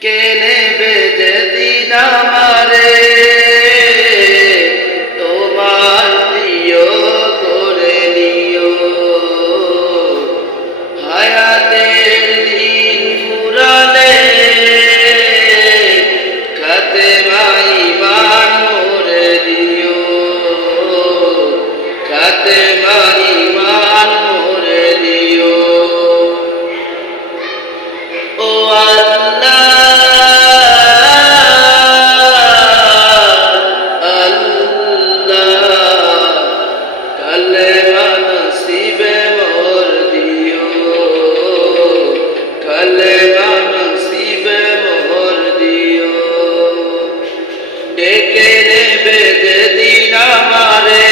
কে নেবে যেদিন আমারে তোমার প্রিয় করে নিও। হায়াতের দিন ফুরালে খাতেমা ঈমান মোরে দিও। খাতেমা ঈমান মোরে দিও। ও আল্লাহ কালেমা নসিবে মোর দিও। কালেমা নসিবে মোর দিও। ডেকে নেবে যেদিন আমারে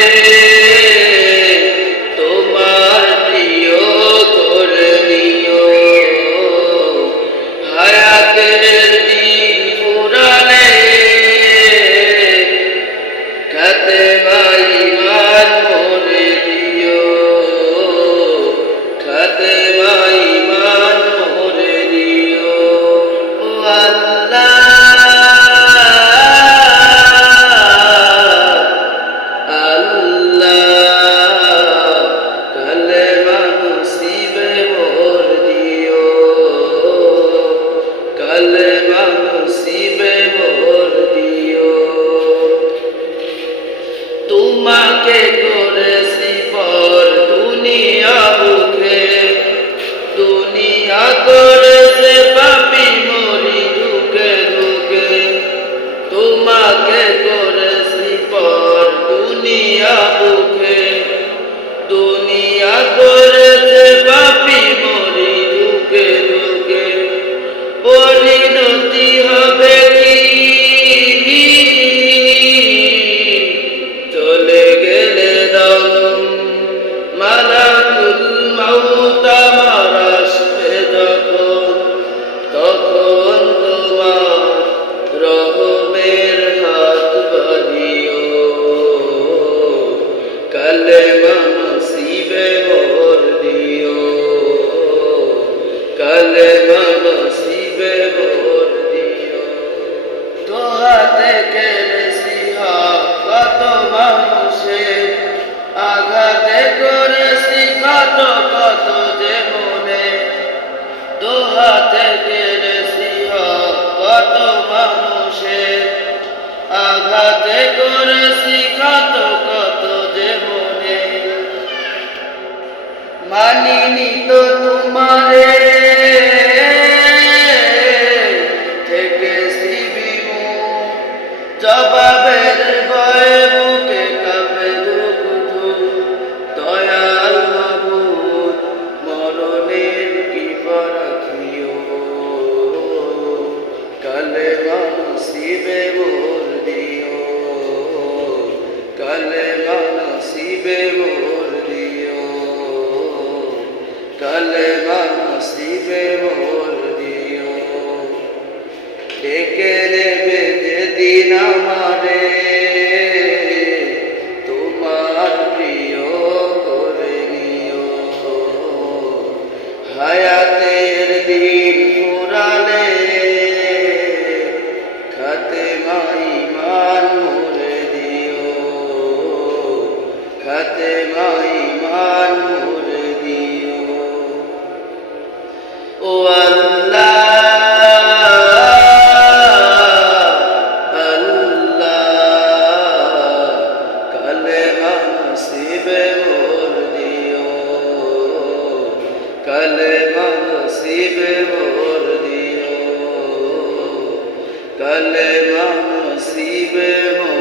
তোমার প্রিয় করে নিও। হায়াতের দিন ফুরালে খাতেমা ঈমান মোরে দিও। খাতেমা ঈমান মোরে দিও। ও আল্লাহ আল্লাহ কালেমা নসিবে মোর দিও। কালেমা নসিবে মোর দিও। তোমাকে করেছি পর দুনিয়া বুকে। দুনিয়া করেছে পাপী মরি ধুকে ধুকে। তোমাকে করেছি পর দুনিয়া বুকে। দুনিয়া করেছে পাপী মরি ধুকে ধুকে। পরিণতি হবে কি চলে গেলে দম। মালাকুল মউত আমার আসবে যখন, তখন তোমার রহমের হাত বাড়িও। কালেমা নসিবে মোর দিও। কালেমা নসিবে মোর দিও। দোহাতে কেড়েছি কত মানুষের, আঘাতে করেছি কত কত যে মনে। দোহাতে কেড়েছি কত মানুষের, আঘাতে করেছি কত কত যে মনে। মানিনি তো তোমারে থেকেছি বিমুখ। জবাবের ভয়ে বুকে কাঁপে ধুক ধুক। দয়াল মাবুদ মরণের কৃপা রাখিও। কালেমা নসিবে মোর দিও। কালেমা নসিবে মোর দিও। কালেমা নসিবে মোর দিও। ডেকে নেবে যেদিন আমারে তোমার প্রিয় করে নিও। হায়াতের দিন ফুরালে খাতেমা ঈমান মোরে দিও। খাতেমা ঈমান মোরে দিও। ও আল্লাহ কালেমা নসিবে মোর দিও। কালেমা নসিবে মোর দিও। কালেমা নসিবে মোর